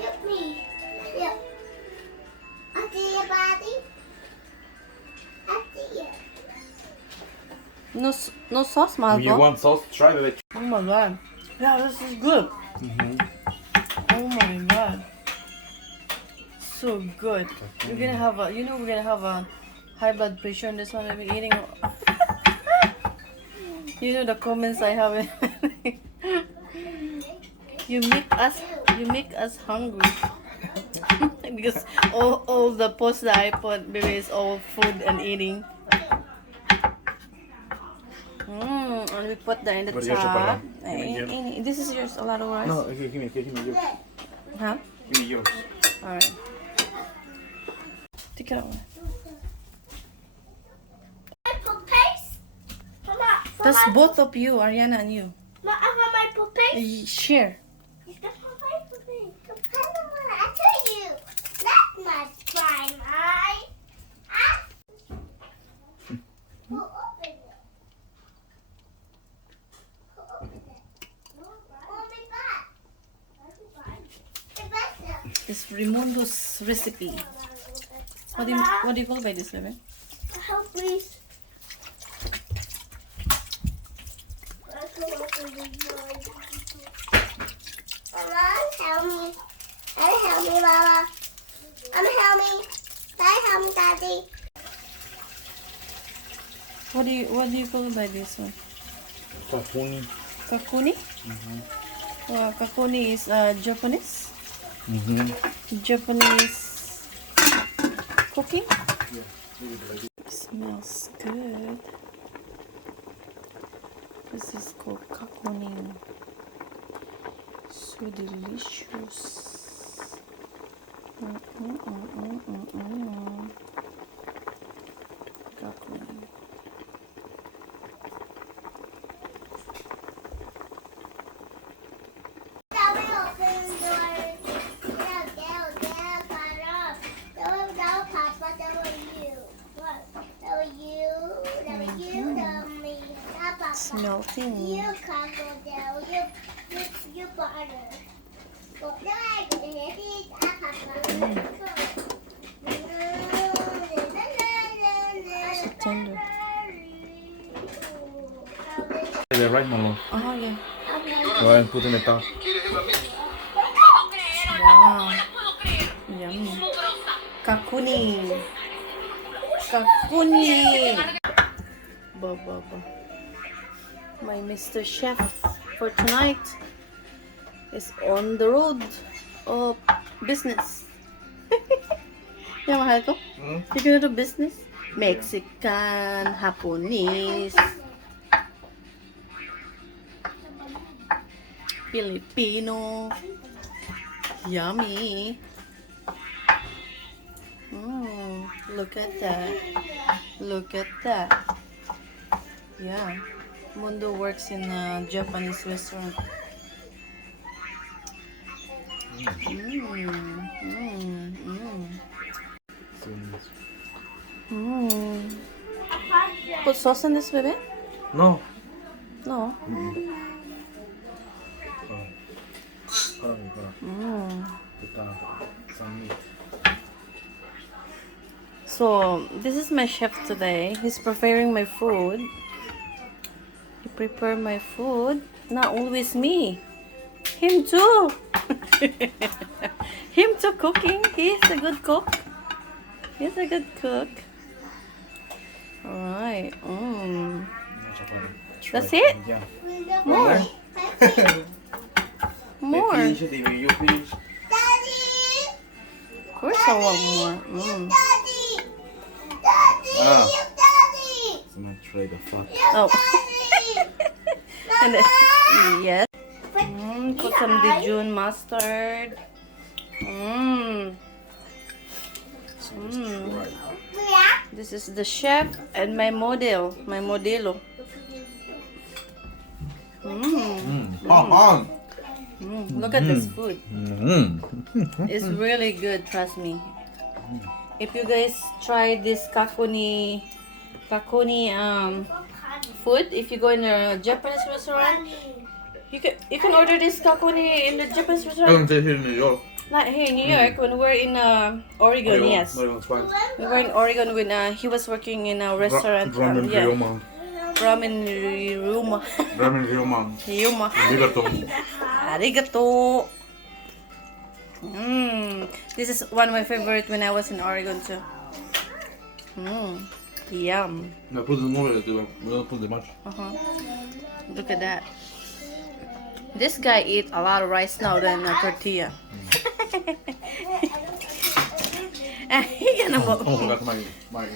Look me. Look. I see your body. I see you. No sauce, Marco. You want sauce? Try it. Oh my god. Yeah, this is good. Oh my god. So good. We're gonna have a, we're gonna have a high blood pressure on this one. I've been eating. The comments I have. you make us hungry. Because all the posts that I put, baby, is all food and eating. And we put that in the What is yours, top. Papa? This is yours, a lot of rice. No, give me yours. Huh? Give me yours. Alright. Take it out. My puppies? Mama, That's both of you, Ariana and you. Mama, I want my puppies. Share. It's the puppy for me. The Panama, I tell you. That's not fine, right? Who opened it? Who opened it? Only back. The best. It's Raimundo's recipe. What do you call by this, baby? Help, please. Mama, help me. Help me, Mama. Help me. Daddy, help me, Daddy. What do you call by this one? Kakuni. Kakuni? Kakuni is Japanese. Japanese cooking. Smells good. This is called kakuni. So delicious. Kakuni. Melting. You crocodile, you butter. But like it is a So tender. The right, Mama. Oh yeah. Go ahead and put in the top. Wow. Yummy. Kakuni. Kakuni. Ba. My Mr. Chef for tonight is on the road of business. Yeah, mahal ko? You gonna do business? Mexican, Japanese, Filipino. Yummy. Look at that. Look at that. Yeah. Mundo works in a Japanese restaurant. Put sauce in this, baby? No. No. Some meat. So, this is my chef today. He's preparing my food. He prepared my food. Not always me. Him too. Him too cooking. He's a good cook. He's a good cook. Alright. That's it? Yeah. More. More. Finish it, if you finish. Daddy! Of course I want more. Daddy! Daddy! Ah. Daddy! I'm gonna try the fuck. Oh. Daddy! And then, yes. Put some Dijon mustard. This is the chef and my model, my modelo. Look at this food. It's really good, trust me. If you guys try this kakuni food, if you go in a Japanese restaurant, you can order this kakuni in the Japanese restaurant. taste it in New York. Not here in New York. When we were in Oregon, yes. No, it's fine. We were in Oregon when he was working in a restaurant. Ramen Yeah. Ryoma. Ramen Ryoma. Ramen Ryoma. Ryoma. Arigato. Arigato. This is one of my favorite when I was in Oregon too. Yum. I put the more, we don't put the much. Look at that. This guy eat a lot of rice now than a tortilla. He gonna Oh, that's my.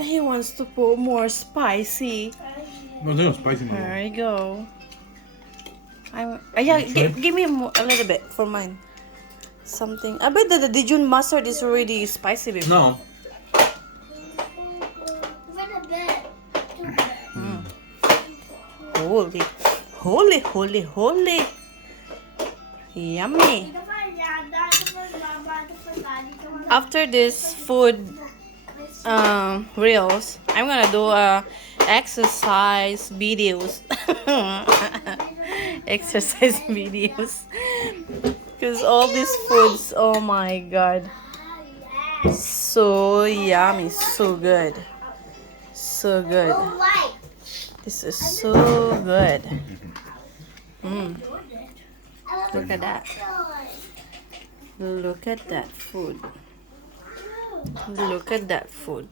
He wants to put more spicy. No, they're not spicy. There you go. Yeah, give me a little bit for mine. Something. I bet that the Dijon mustard is already spicy before. No. Holy, holy, holy, holy. Yummy. After this food reels, I'm gonna do exercise videos. Exercise videos. Because all these foods, oh my god. So yummy, so good. So good. This is so good. Look at that. Look at that food. Look at that food.